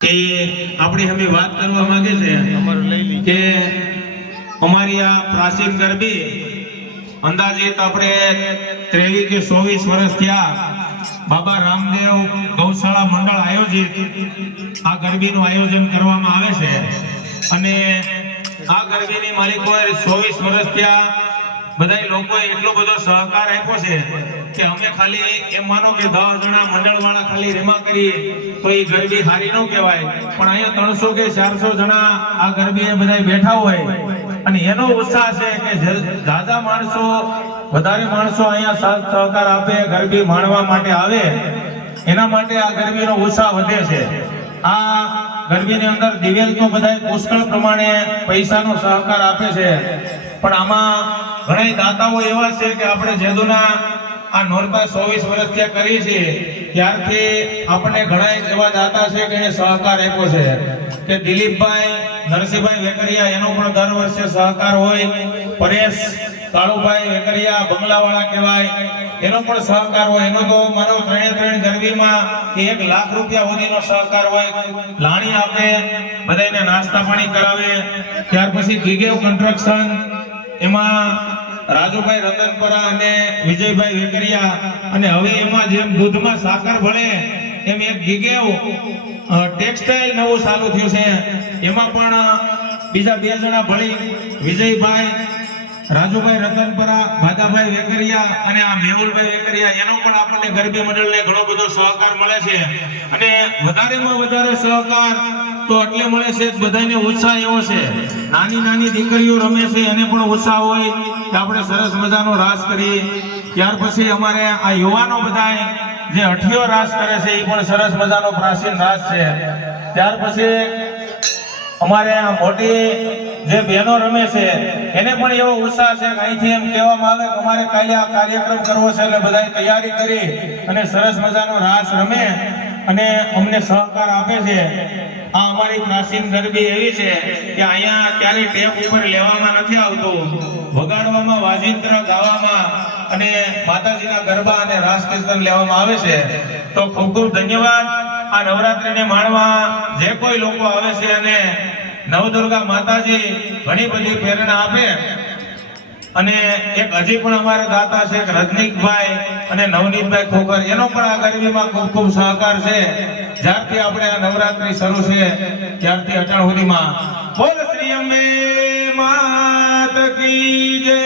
કે આપણી હમે વાત કરવા માંગે છે કે અમારી આ પ્રાચીન ગરબી અંદાજિત આપણે 23 કે 24 વર્ષ થયા બાબા રામદેવ ગૌશાળા મંડળ આયોજિત આ ગરબીનું આયોજન કરવામાં આવે છે અને આ ગરબીની માલિકોએ 24 વર્ષ થયા બધા લોકોએ એટલો બધો સહકાર આપ્યો છે કે અમે ખાલી એમ માનો કે 10 જણા મંડળવાળા ખાલી રેમા કરીએ તો એ ગરબી હારી ન કહેવાય, પણ અહીંયા 300 કે 400 જણા આ ગરબીએ બધા બેઠા હોય અને એનો ઉત્સાહ છે કે જાજા માણસો વધારે માણસો અહીંયા સાથ સહકાર આપે, ગરબી માણવા માટે આવે, એના માટે આ ગરબીનો ઉત્સાહ વધે છે। આ ગરબીની અંદર દિવેલ તો બધા પુષ્કળ પ્રમાણે પૈસાનો સહકાર આપે છે, પણ આમાં ઘણા દાતાઓ એવા છે કે આપણે જેદુના આ નોરતા 24 વર્ષ ત્યાં કરી છે ત્યારથી આપણે ઘણા એવા દાતા છે કે એને સહકાર આપ્યો છે કે દિલીપભાઈ નરસિંહભાઈ વેકરિયા એનો પણ દર વર્ષે સહકાર હોય, પરેશ કાળુભાઈ વેકરિયા બંગલાવાળા કહેવાય એનો પણ સહકાર હોય, એનો તો મારો 3 ગરબીમાં 1 લાખ રૂપિયા સુધીનો સહકાર હોય, લાણી આપે, બધાને નાસ્તા પાણી કરાવે। ત્યાર પછી ગીગેવ કન્સ્ટ્રક્શન એમાં રાજુભાઈ રતનપરા અને વિજયભાઈ વેકરિયા, અને હવે એમાં જેમ દૂધમાં સાકર ભળે એમ એક ગીગેવ ટેક્સટાઇલ નવું ચાલુ થયું છે, એમાં પણ બીજા 2 જણા ભળી વિજયભાઈ રાજુભાઈ રતનપરા ભાદાભાઈ વેકરિયા અને આ મેહુલભાઈ વેકરિયા એનો પણ આપણને ગરબી મંડળને ઘણો બધો સહકાર મળે છે અને વધારેમાં વધારે સહકાર તો એટલે મળે છે બધાને ઉત્સાહ એવો છે, નાની નાની દીકરીઓ રમે છે એને પણ ઉત્સાહ હોય કે આપણે સરસ મજાનો રાસ કરીએ। ત્યાર પછી અમારે આ યુવાનો બધાય જે અઠિયો રાસ કરે છે એ પણ સરસ મજાનો પ્રાચીન રાસ છે। ત્યાર પછી અમારે આ મોટી જે બહેનો રમે છે એને પણ એવો ઉત્સાહ છે કે અહીંથી એમ કહેવામાં આવે કે અમારે કાલે આ કાર્યક્રમ કરવો છે એટલે બધાય તૈયારી કરી અને સરસ મજાનો રાસ રમે અને અમને સહકાર આપે છે। આ અમારી પ્રાચીન ગરબી એવી છે કે અહીંયા ક્યારે ટેપ ઉપર લેવામાં નથી આવતું, વગાડવામાં, વાજિંત્ર ગાવામાં અને માતાજીના ગરબા અને રાસ કીર્તન લેવામાં આવે છે। તો ખૂબ ખૂબ ધન્યવાદ। આ નવરાત્રીને માણવા જે કોઈ લોકો આવે છે અને નવદુર્ગા માતાજી ઘણી બધી પ્રેરણા આપે અને એક હજી પણ અમારા દાતા છે રજનીકભાઈ અને નવનીતભાઈ ખોખર એનો પણ આ ગરબીમાં ખૂબ ખૂબ સહકાર છે। જ્યારથી આપણે આ નવરાત્રી શરૂ છે ત્યારથી અટણ સુધીમાં બોલ શ્રી અંબે માત કી જય।